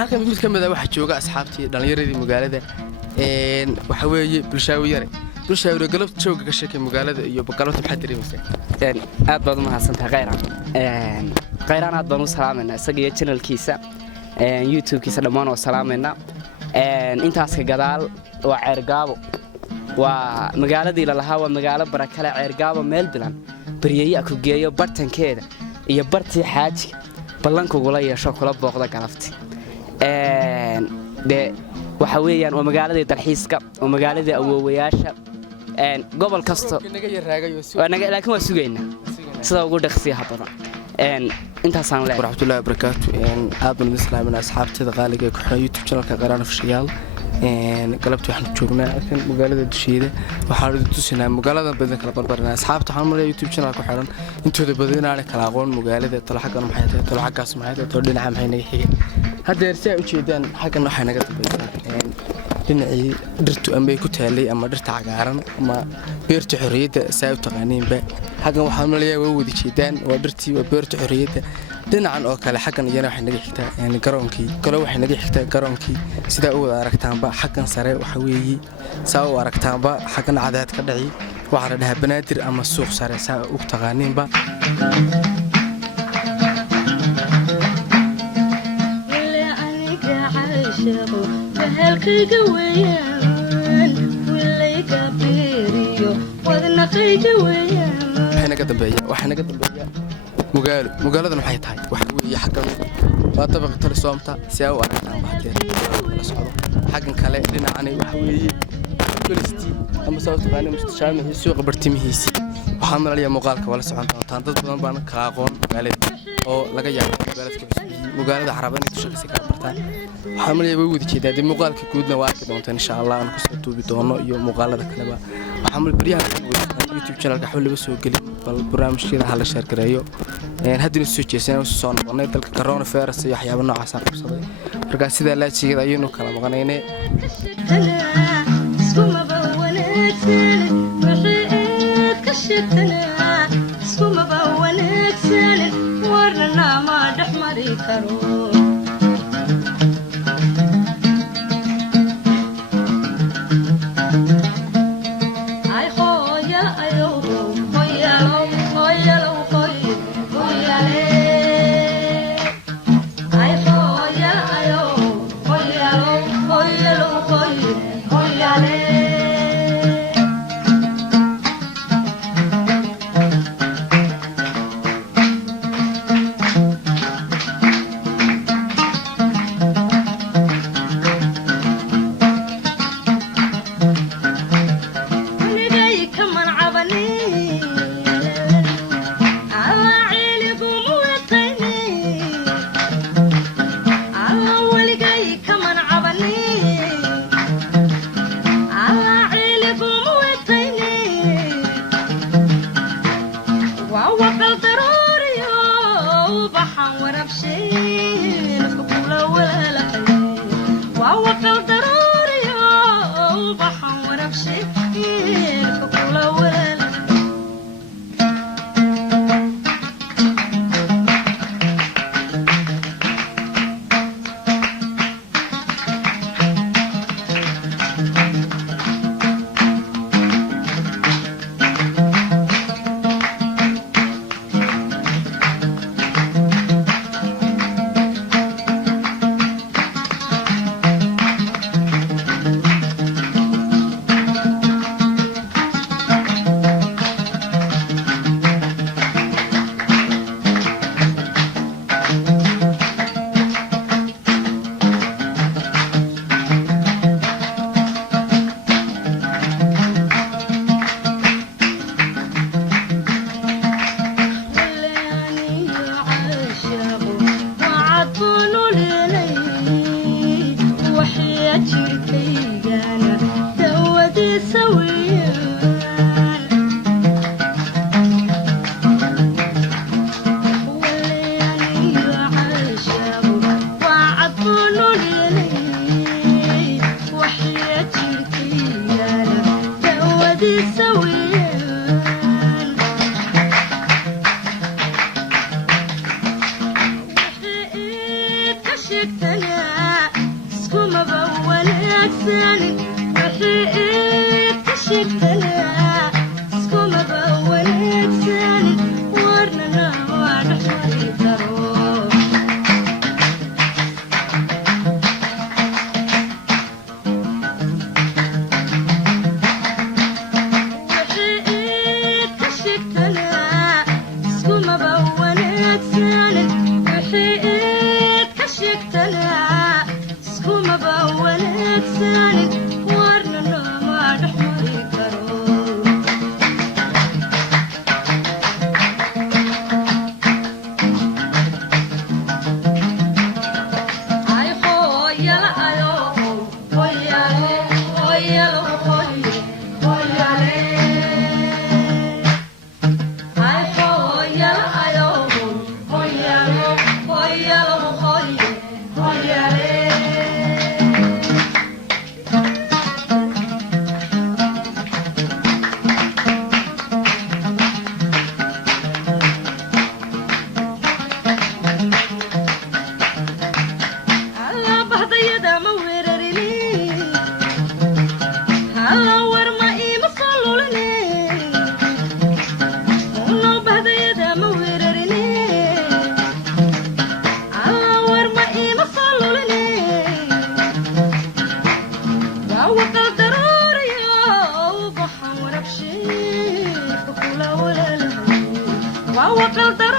halkan mid kamid ah waxa jooga asxaabtii dhalinyaradii magaalada waxa weeye bulshaawi galabta jooga ka sheekay magaalada iyo galabta maxaa dareemaysaa aad baad u mahadsantahay qayraan aad baan u salaamayna isaga iyo channelkiisa YouTube-kiisa dhammaan oo salaamayna intaas ka gadaal waa Ceergaabo waa magaaladii la lahaa waa magaalo barakale Ceergaabo meel bilan bariyay ku geeyo bartankeeda iyo bartii xaajiga ballanka ugu la yeesho kula booqda galabti de waxa weeyaan waa magaaladii dalxiiska oo magaaladii awoowayaasha gobol kasto laakiin waa sugeynaa sida ugu dhaqsiyaha badan intaasaan leeyahay warahmatullaahi wabarakaatu aad baan islaamina asxaabtada qaaliga ee ku xiran YouTube channelka Qaran Official galabta waxaan joognaa kan magaalada dusheeda waxaan tusinaa magaalada badan kala barbarnaa asxaabta waxaan maray YouTube channel ku xiran intooda badan aan kala aqoon magaalada talo xaqan maxay tahay talo xaqaas maxay tahay talo dhinaca maxay naga xigeen hadda si ay u jeedaan xaqan waxay naga dambaysaa dhinacii dhirtu ama ku taalay ama dhirta cagaaran ama beerta xorriyadda saa u taqaaniinba xaqan waxaan maray way wadi jeedaan waa dhirtii waa beerta xorriyadda dhinacan oo kale xaqan iyana waxay naga xigtaa garoonkii kale waxay naga xigtaa garoonkii sida uu aragtaanba xaqan sare waxa weeyii saa u aragtaanba xaqan cadaad ka dhici waxa la dhahaa banaadir ama suuq sare saa u taqaaniinba halkayga weeyaan wilayga beeriyo wadnaqayga weeyaan waxay naga dambeeya magaaladan maxay tahay waxa weeye xaqan waa dabaq telesoomta si ay u aragtaan bahdeen la socdo xaqan kale dhinacani waxa weeye kulisti ama sababta baan mustashaamihi suuqa bartimihiisi waxaan maraya muuqaalka wala socon doontaan dad badan baan ka aqoon magaalada oo laga yaabo magaalada Carabada inay shaqo ka bartaan waxaan maraya way wadi jeedaa muuqaalka guudna waa arki doontaan insha Allah aan ku soo tuubi doono iyo muuqaalada kaleba waxaan mar bariyaha YouTube channelka xawliba soo gelin bal barnaamijyada hal share gareeyo haddii soo jeesana soo noqonay dalka coronavirus iyo waxyaabo noocaas ah qabsaday marka sida la jeeday ayuu kala maqanaynay iskuma bawanagsan wixii ka shaqana iskuma bawanagsan warna ma dhaxmari karo iskumaba wanaagsanin wixii eed ka sheegtanaa iskumaba wanaagsanin warna nooma dhexmari karo وقل